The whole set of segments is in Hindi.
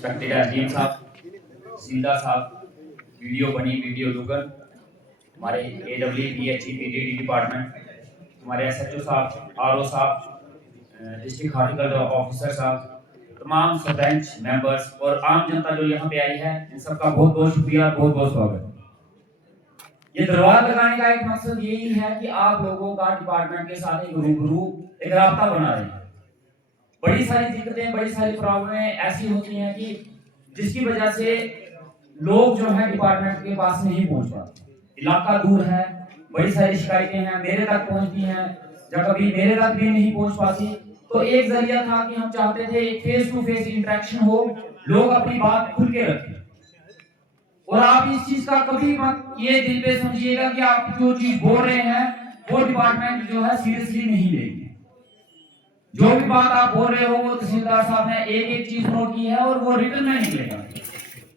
रिस्पेक्टेड एसडीएम साहब, सिंधा साहब, वीडियो बनी, वीडियो दुगन, हमारे AWPHEPDD डिपार्टमेंट, हमारे SHO साहब, RO साहब, डिस्ट्रिक्ट हॉर्टिकल्चर ऑफिसर साहब, तमाम सरपंच मेंबर्स और आम जनता जो यहाँ पे आई है, इन सबका बहुत बहुत शुक्रिया, बहुत बहुत स्वागत। ये दरबार लगाने का एक मकसद यही है कि आप लोगों का डिपार्टमेंट के साथ एक रूबरू एक राब्ता बना रहे हैं। बड़ी सारी दिक्कतें, बड़ी सारी प्रॉब्लमें ऐसी होती हैं कि जिसकी वजह से लोग जो है डिपार्टमेंट के पास नहीं पहुंच पाते, इलाका दूर है, बड़ी सारी शिकायतें हैं, मेरे तक पहुंचती हैं, जब कभी मेरे तक भी नहीं पहुंच पाती। तो एक जरिया था कि हम चाहते थे एक फेस टू फेस इंटरेक्शन हो, लोग अपनी बात खुल के रखें। और आप इस चीज का कभी मत ये दिल पे समझिएगा कि आप जो चीज बोल रहे हैं वो डिपार्टमेंट जो है सीरियसली नहीं लेगी। जो भी बात आप बोल रहे हो वो तहसीलदार साहब ने एक एक चीज नोट की है और वो रिटर्न में निकलेगा।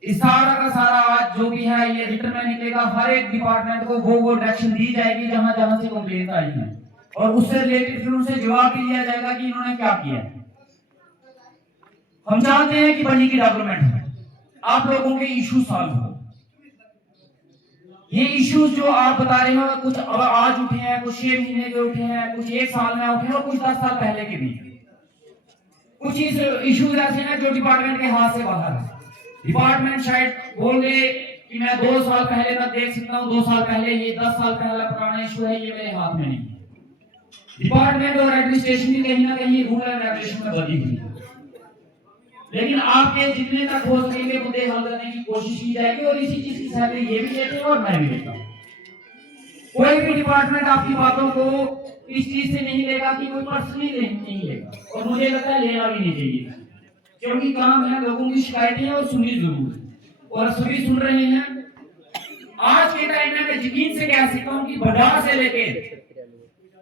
इस सारा का सारा आज जो भी है ये रिटर्न में निकलेगा। हर एक डिपार्टमेंट को वो डायरेक्शन दी जाएगी जहां जहां से कंप्लेंट आई है और उससे रिलेटेड फिर उनसे जवाब भी दिया जाएगा कि इन्होंने क्या किया है। हम चाहते हैं कि बनी की डेवलपमेंट है, आप लोगों के इशू सॉल्व हो। ये इश्यूज जो आप बता रहे हो कुछ अब आज उठे हैं, कुछ 6 महीने के उठे हैं, कुछ 1 साल में उठे हैं और कुछ 10 साल पहले के भी। कुछ इश्यूज ऐसे हैं जो डिपार्टमेंट के हाथ से बाहर है। डिपार्टमेंट शायद बोल दे कि मैं 2 साल पहले तक देख सकता हूँ, 2 साल पहले, ये 10 साल पहला पुराना इशू है, ये मेरे हाथ में नहीं है। डिपार्टमेंट और एडमिनिस्ट्रेशन भी कहीं ना कहीं रूल एंड रेगुलेशन में बदली हुई है, लेकिन आपके जितने तक हो सकेंगे मुद्दे हल करने की कोशिश की जाएगी और इसी चीज की सैलरी ये भी देते हैं और मैं भी देता हूँ। कोई भी डिपार्टमेंट आपकी बातों को इस चीज से नहीं लेगा कि कोई पर्सनली नहीं लेगा और मुझे लगता है लेना भी नहीं चाहिए, क्योंकि काम है लोगों की शिकायतें और सुननी जरूर है और सभी सुन रहे हैं। आज के टाइम में मैं यकीन से कह सकता हूँ कि भंडार से लेके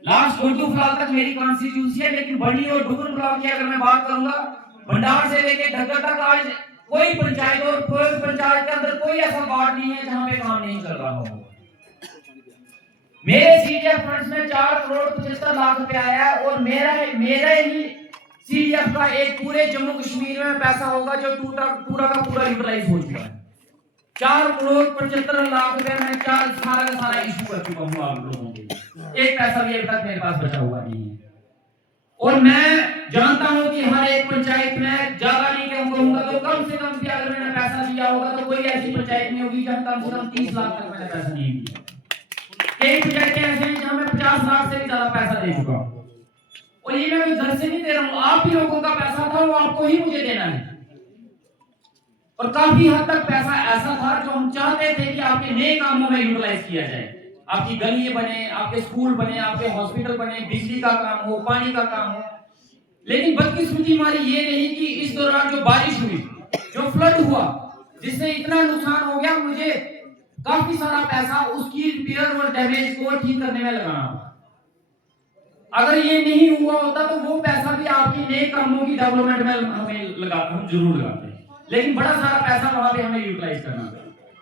लास्ट गोल्डू फ्लाल तक मेरी कॉन्स्टिट्यूंसी है, लेकिन बड़ी और डुगन ब्लॉक की अगर मैं बात करूंगा, भंडार से लेके ढक्कर तक आज कोई पंचायत और कोई पंचायत के अंदर कोई ऐसा वार्ड नहीं है जहां पे काम नहीं चल रहा हो। मेरे सीडीएफ फंड्स में 4 करोड़ 75 लाख रुपए आया है और मेरा ही सीडीएफ का एक पूरे जम्मू कश्मीर में पैसा होगा जो पूरा का पूरा यूटिलाइज हो चुका है। 4 करोड़ 75 लाख रुपए में सारा का सारा इशू कर चुका हूं आप लोगों के लिए। एक पैसा भी अभी तक मेरे पास बचा हुआ नहीं है और मैं जानता हूं कि हर एक पंचायत में ज्यादा नहीं कहूंगा तो कम से कम भी अगर मैंने पैसा दिया होगा तो कोई ऐसी पंचायत नहीं होगी जहां कम से कम 30 लाख तक मैंने पैसा नहीं दिया। कई पंचायतें ऐसे हैं जहां मैं 50 लाख से भी ज्यादा पैसा दे चुका हूं और ये मैं घर से नहीं दे रहा हूं, आप भी लोगों का पैसा था वो आपको ही मुझे देना है। और काफी हद तक पैसा ऐसा था जो हम चाहते थे कि आपके नए कामों में यूटिलाइज किया जाए, आपकी गली बने, आपके स्कूल बने, आपके हॉस्पिटल बने, बिजली का काम हो, पानी का काम हो। लेकिन बदकिस्मती हमारी ये रही कि इस दौरान जो बारिश हुई, जो फ्लड हुआ, जिससे इतना नुकसान हो गया, मुझे काफी सारा पैसा उसकी रिपेयर और डैमेज को ठीक करने में लगाना पड़ा। अगर ये नहीं हुआ होता तो वो पैसा भी आपके नए कामों की डेवलपमेंट में हम जरूर लगाते, लेकिन बड़ा सारा पैसा वहां पे हमें यूटिलाइज करना था।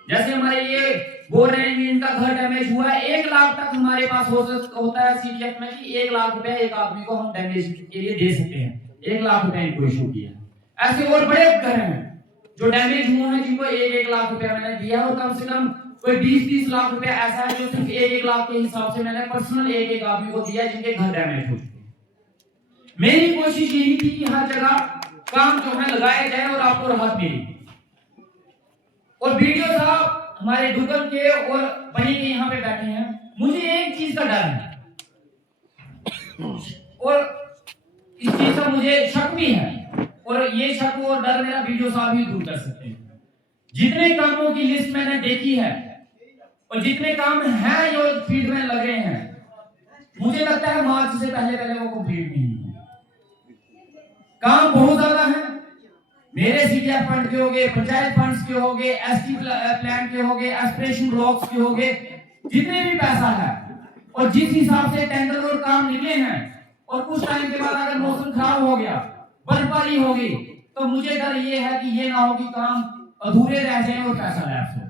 जैसे हमारे ये बोल रहे हैं कि इनका घर डैमेज हुआ है, 1 लाख तक हमारे पास होता है सीडीएफ में कि 1 लाख रुपए एक आदमी को हम डैमेज के लिए दे सकते हैं। 1 लाख रुपए इनको इशू किया। ऐसे और बड़े घर हैं जो डैमेज हुए हैं जिनको 1-1 लाख रुपए मैंने दिया और कम से कम कोई 20-30 लाख रुपए ऐसा है जो सिर्फ 1-1 लाख के हिसाब से मैंने पर्सनल एक आदमी को दिया जिनके घर डैमेज हो चुके। मेरी कोशिश यही थी कि हर जगह काम जो है लगाया जाए और आपको राहत मिली। और वीडियो साहब हमारे डुगल के और बनी के यहाँ पे बैठे हैं, मुझे एक चीज का डर है और इस चीज का मुझे शक भी है और ये शक और डर मेरा वीडियो साहब ही दूर कर सकते हैं। जितने कामों की लिस्ट मैंने देखी है और जितने काम हैं जो फील्ड में लग रहे हैं, मुझे लगता है मार्च से पहले वो कंप्लीट नहीं हुए। काम बहुत ज्यादा है, मेरे सीडीएफ फंड के होंगे, पंचायत फंड्स के होंगे, एसटी प्लान के होंगे, एस्पिरेशन ब्लॉक्स के होंगे, जितने भी पैसा है और जिस हिसाब से टेंडर और काम निकले हैं और कुछ टाइम के बाद अगर मौसम खराब हो गया, बर्फबारी होगी, तो मुझे डर ये है कि ये ना हो कि काम अधूरे रह जाए और पैसा लैप्स हो।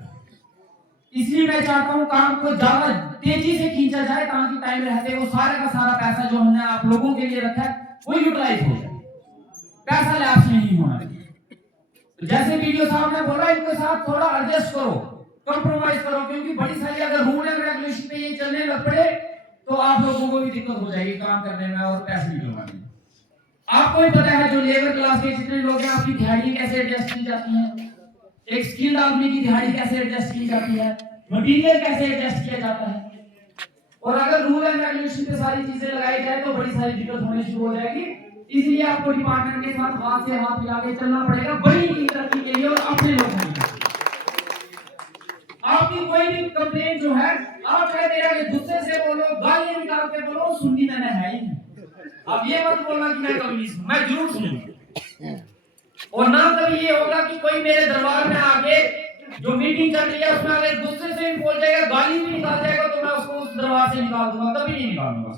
इसलिए मैं चाहता हूँ काम को ज्यादा तेजी से खींचा जाए ताकि टाइम रहते वो सारा का सारा पैसा जो हमने आप लोगों के लिए रखा है वो यूटिलाइज हो जाए, पैसा लैप्स नहीं होना। तो जैसे वीडियो साहब ने बोला, इनके साथ थोड़ा एडजस्ट करो, कंप्रोमाइज करो, क्योंकि बड़ी सारी अगर रूल एंड रेगुलेशन पे ये चलने लग पड़े तो आप लोगों को भी दिक्कत हो जाएगी काम करने में और पैसे भी लगाने में। आपको भी पता है जो लेबर क्लास के जितने लोग हैं, आपकी दिहाड़ी कैसे एडजस्ट की जाती है, एक स्किल्ड आदमी की दिहाड़ी कैसे एडजस्ट की जाती है, मटेरियल कैसे एडजस्ट किया जाता है। और अगर रूल एंड रेगुलेशन पे सारी चीजें लगाई जाए तो बड़ी सारी दिक्कत होनी शुरू हो जाएगी। इसलिए आपको डिपार्टमेंट के साथ हाथ से हाथ मिला के चलना पड़ेगा बड़ी की तरक्की के लिए और अपने लोगों के लिए। आपकी कोई भी कंप्लेंट जो है, आप चाहे मेरा के गुस्से से बोलो, गालियां निकाल के बोलो, सुननी मैंने है ही नहीं। अब ये मत बोलना कि मैं कभी नहीं सुनूं, मैं जरूर सुनूंगा। और ना कभी ये होगा कि कोई मेरे दरबार में आके जो मीटिंग चल रही है उसमें अगर गुस्से से भी बोल जाएगा, गाली भी निकाल जाएगा तो मैं उसको उस दरबार से निकाल दूंगा, कभी नहीं निकालूंगा।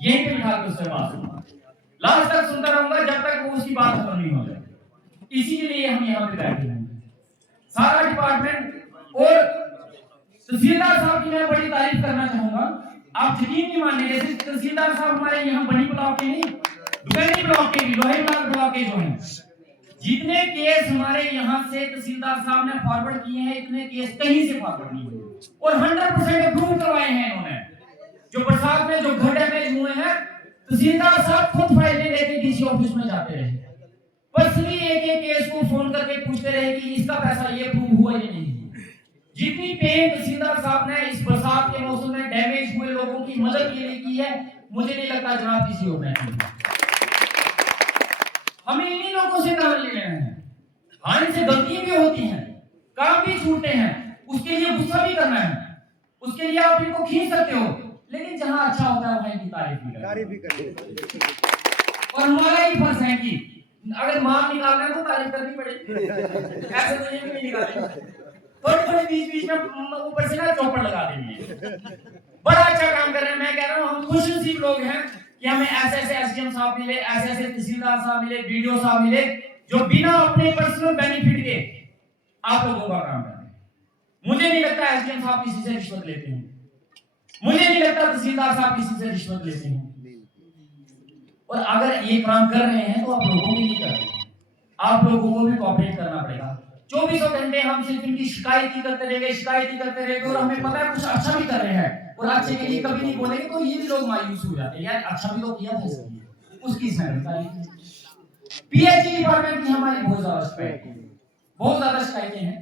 यहीं पे बिठा के उससे बात सुनूंगा, लास्ट तक सुनता रहूंगा जब तक वो उसकी बात खत्म नहीं हो जाए। इसी के लिए हम यहाँ पे बैठे हैं। सारा डिपार्टमेंट और तहसीलदार साहब की मैं बड़ी तारीफ करना चाहूंगा। आप यकीन नहीं मानेंगे, तहसीलदार साहब हमारे यहाँ बड़ी ब्लॉक के नहीं, दुगनी ब्लॉक के भी, लोहे ब्लॉक के जो हैं, जितने केस हमारे यहाँ से तहसीलदार साहब ने फॉरवर्ड किए हैं, इतने केस कहीं से फॉरवर्ड नहीं हुए और 100% अप्रूव करवाए हैं इन्होंने। जो बरसात में जो घर डैमेज हुए हैं, तहसीलदार साहब खुद फाइलें लेके डीसी ऑफिस में जाते रहे, पर्सनली एक एक केस को फोन करके पूछते रहे कि इसका पैसा ये अप्रूव हुआ या नहीं। जितनी पेन तहसीलदार साहब ने इस बरसात के मौसम में डैमेज हुए लोगों की मदद के लिए की है, मुझे नहीं लगता जनाब किसी और ने। हमें इन्हीं लोगों से काम लेना है। हाँ, इनसे गलतियां भी होती हैं, काम भी छूटते हैं, उसके लिए गुस्सा भी करना है, उसके लिए आप इनको खींच सकते हो, लेकिन जहां अच्छा होता है वहां इनकी तारीफ भी करें। और हमारा ही फर्ज है कि अगर माल निकालना है तो तारीफ करनी पड़ेगी, ऐसे तो ये भी नहीं निकालेंगे। थोड़े बीच में ऊपर से ना चौपड़ लगा देंगे। बड़ा अच्छा काम कर रहे हैं, मैं कह रहा हूँ हम खुशनसीब लोग हैं कि हमें ऐसे ऐसे एसडीएम साहब मिले, ऐसे ऐसे तहसीलदार साहब मिले, बीडीओ साहब मिले, जो बिना अपने पर्सनल बेनिफिट के आप लोगों का काम कर रहे हैं। मुझे नहीं लगता एसडीएम साहब किसी से रिश्वत लेते हैं, मुझे नहीं लगता तहसीलदार साहब किसी से रिश्वत लेते हैं। और अगर ये काम कर रहे हैं तो आप लोगों के लिए कर रहे हैं, आप लोगों को भी कोऑपरेट करना पड़ेगा। 24 घंटे हम सिर्फ इनकी शिकायत ही करते रहेंगे और हमें पता है कुछ अच्छा भी कर रहे हैं और अच्छे के लिए कभी नहीं बोलेंगे तो ये भी लोग मायूस हो जाते हैं, यार अच्छा भी तो किया था इसलिए उसकी पीएचई डिपार्टमेंट की हमारी बहुत ज्यादा शिकायतें हैं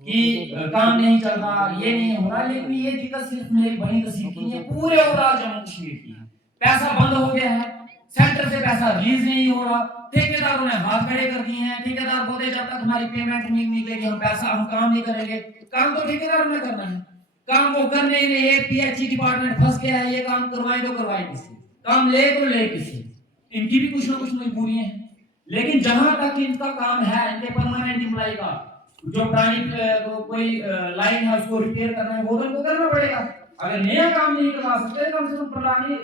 कि काम नहीं चल रहा, ये नहीं हो रहा। लेकिन ये दिक्कत सिर्फ मेरी बनी तहसील की है, पूरे ओवरऑल जम्मू कश्मीर की है। पैसा बंद हो गया है, सेंटर से पैसा रिलीज नहीं हो रहा, ठेकेदारों ने हाथ खड़े कर दिए हैं। ठेकेदार बोलते जब तक हमारी पेमेंट नहीं निकलेगी हम काम नहीं करेंगे। काम तो ठेकेदारों ने करना है, काम वो कर नहीं रहे। पीएचई डिपार्टमेंट फंस गया है, ये काम करवाए तो करवाए किसी, काम ले तो ले किसी, इनकी भी कुछ ना कुछ मजबूरियां हैं। लेकिन जहां तक इनका काम है, इनके परमानेंट एम्प्लॉय का जो पुरानी कोई लाइन है उसको रिपेयर करना है वो तो करना पड़ेगा। अगर नया काम नहीं करवा सकते कम से कम पुरानी